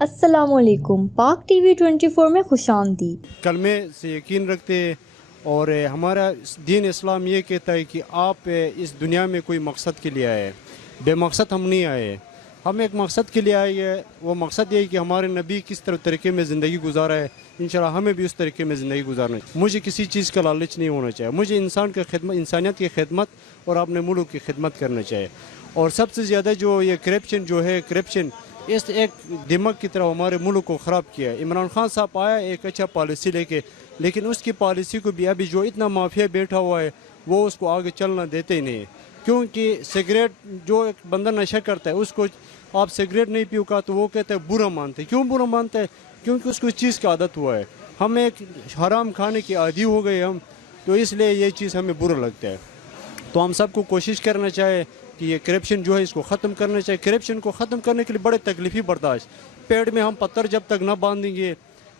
अस्सलाम वालेकुम। पाक टीवी 24 में खुशामदीद। कलमे से यकीन रखते हैं और हमारा दीन इस्लाम ये कहता है कि आप इस दुनिया में कोई मकसद के लिए आए हैं, बेमकसद हम नहीं आए हैं। हम एक मकसद के लिए आए हैं, वो मकसद ये है कि हमारे नबी किस तरह तरीके में ज़िंदगी गुजारा है, इंशाल्लाह हमें भी उस तरीके में ज़िंदगी गुजारना चाहिए। मुझे किसी चीज़ का लालच नहीं होना चाहिए, मुझे इंसानियत की खिदमत और अपने मुल्क की खिदमत करना चाहिए। और सबसे ज़्यादा जो ये करप्शन इस एक दिमाग की तरह हमारे मुल्क को ख़राब किया है। इमरान खान साहब आया एक अच्छा पॉलिसी लेके, लेकिन उसकी पॉलिसी को भी अभी जो इतना माफिया बैठा हुआ है वो उसको आगे चलना देते ही नहीं है। क्योंकि सिगरेट जो एक बंदा नशा करता है उसको आप सिगरेट नहीं पीओगा तो वो कहते हैं बुरा मानते हैं। क्यों बुरा मानते हैं? क्योंकि उसको इस चीज़ की आदत हुआ है। हम एक हराम खाने की आदी हो गए हम, तो इसलिए ये चीज़ हमें बुरा लगता है। तो हम सबको कोशिश करना चाहिए कि ये करप्शन जो है इसको ख़त्म करना चाहिए। करप्शन को ख़त्म करने के लिए बड़े तकलीफ़ी बर्दाश्त, पेड़ में हम पत्थर जब तक ना बांधेंगे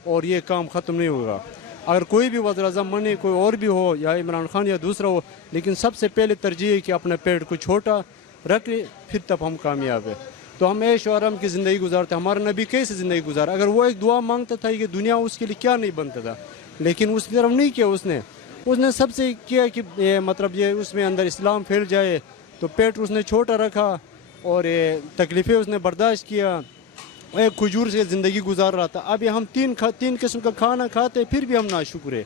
और ये काम ख़त्म नहीं होगा। अगर कोई भी वज़ीर-ए-आज़म बने, कोई और भी हो या इमरान खान या दूसरा हो, लेकिन सबसे पहले तरजीह है कि अपने पेड़ को छोटा रख ले, फिर तब हम कामयाब है। तो हम ऐश और आराम की ज़िंदगी गुजारते। हमारा नबी कैसे ज़िंदगी गुजारा? अगर वो एक दुआ मांगता था कि दुनिया उसके लिए क्या नहीं बनता था, लेकिन उस तरफ नहीं किया उसने सबसे किया कि मतलब ये उसमें अंदर इस्लाम फैल जाए, तो पेट उसने छोटा रखा और ये तकलीफ़ें उसने बर्दाश्त किया। एक खजूर से ज़िंदगी गुजार रहा था। अभी हम तीन किस्म का खाना खाते फिर भी हम नाशुक्र है।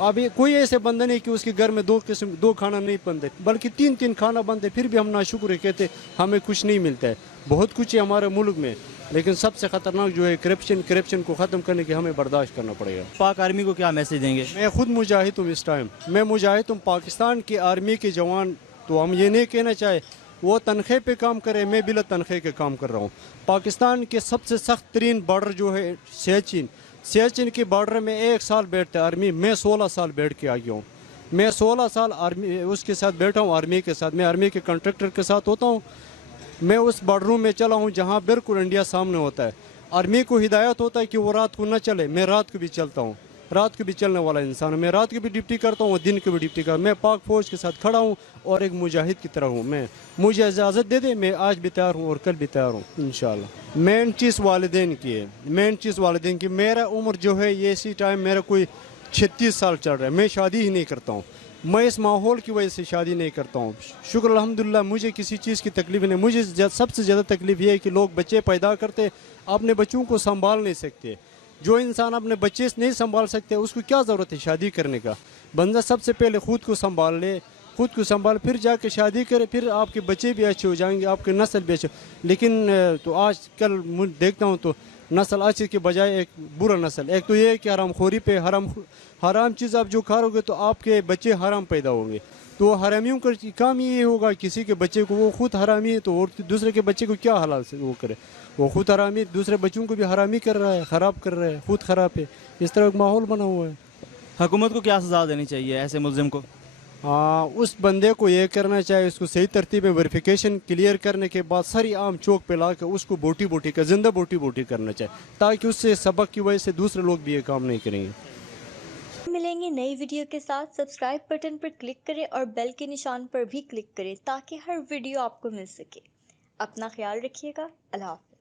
अभी कोई ऐसे बंदा नहीं कि उसके घर में दो खाना नहीं बनते, बल्कि तीन तीन खाना बनते फिर भी हम नाशुक्र है, कहते हमें कुछ नहीं मिलता है। बहुत कुछ है हमारे मुल्क में, लेकिन सबसे ख़तरनाक जो है करप्शन को ख़त्म करने की हमें बर्दाश्त करना पड़ेगा। पाक आर्मी को क्या मैसेज देंगे? मैं खुद मुजाहिद हूँ, इस टाइम मैं मुजाहिद हूँ। पाकिस्तान की आर्मी के जवान, तो हम ये नहीं कहना चाहे वो तनख्वाह पे काम करे, मैं बिला तनख्वाह के काम कर रहा हूँ। पाकिस्तान के सबसे सख्त तरीन बॉर्डर जो है सियाचिन के बॉर्डर में 1 साल बैठते आर्मी, मैं 16 साल बैठ के आ गया हूँ। मैं 16 साल आर्मी उसके साथ बैठा हूँ, आर्मी के साथ। मैं आर्मी के कंट्रैक्टर के साथ होता हूँ। मैं उस बॉर्डरों में चला हूँ जहाँ बिल्कुल इंडिया सामने होता है। आर्मी को हिदायत होता है कि वो रात को न चले, मैं रात को भी चलता हूँ, रात को भी चलने वाला इंसान हूँ। मैं रात को भी ड्यूटी करता हूँ और दिन को भी ड्यूटी करता हूँ। मैं पाक फौज के साथ खड़ा हूँ और एक मुजाहिद की तरह हूँ। मैं मुझे इजाज़त दे दे, मैं आज भी तैयार हूँ और कल भी तैयार हूँ इंशाल्लाह। मेन चीज़ वालिदैन की मेरा उम्र जो है ये इसी टाइम मेरा कोई 36 साल चल रहा है। मैं शादी ही नहीं करता हूँ, मैं इस माहौल की वजह से शादी नहीं करता हूँ। शुक्र अल्हम्दुलिल्लाह मुझे किसी चीज़ की तकलीफ़ नहीं। मुझे सबसे ज़्यादा तकलीफ़ ये है कि लोग बच्चे पैदा करते अपने बच्चों को संभाल नहीं सकते। जो इंसान अपने बच्चे से नहीं संभाल सकते उसको क्या ज़रूरत है शादी करने का? बंदा सबसे पहले खुद को संभाल ले, फिर जाके शादी करे, फिर आपके बच्चे भी अच्छे हो जाएंगे, आपके नस्ल भी अच्छे। लेकिन तो आज कल देखता हूँ तो नस्ल अच्छे के बजाय एक बुरा नस्ल। एक तो ये है कि हराम खोरी पे हराम चीज़ आप जो खाओगे तो आपके बच्चे हराम पैदा होंगे। तो हरामियों का काम ये होगा, किसी के बच्चे को वो खुद हरामी है तो और दूसरे के बच्चे को क्या हलाल से वो करे? वो खुद हरामी दूसरे बच्चों को भी हरामी कर रहा है, ख़राब कर रहा है, खुद ख़राब है। इस तरह का माहौल बना हुआ है। हुकूमत को क्या सज़ा देनी चाहिए ऐसे मुल्ज़िम को? हाँ, उस बंदे को ये करना चाहिए, उसको सही तरतीब में वेरिफिकेशन क्लियर करने के बाद सारी आम चौक पे ला कर उसको बोटी का जिंदा बोटी करना चाहिए, ताकि उससे सबक की वजह से दूसरे लोग भी ये काम नहीं करेंगे। मिलेंगे नई वीडियो के साथ। सब्सक्राइब बटन पर क्लिक करें और बेल के निशान पर भी क्लिक करें ताकि हर वीडियो आपको मिल सके। अपना ख्याल रखिएगा। अल्लाह हाफ़िज़।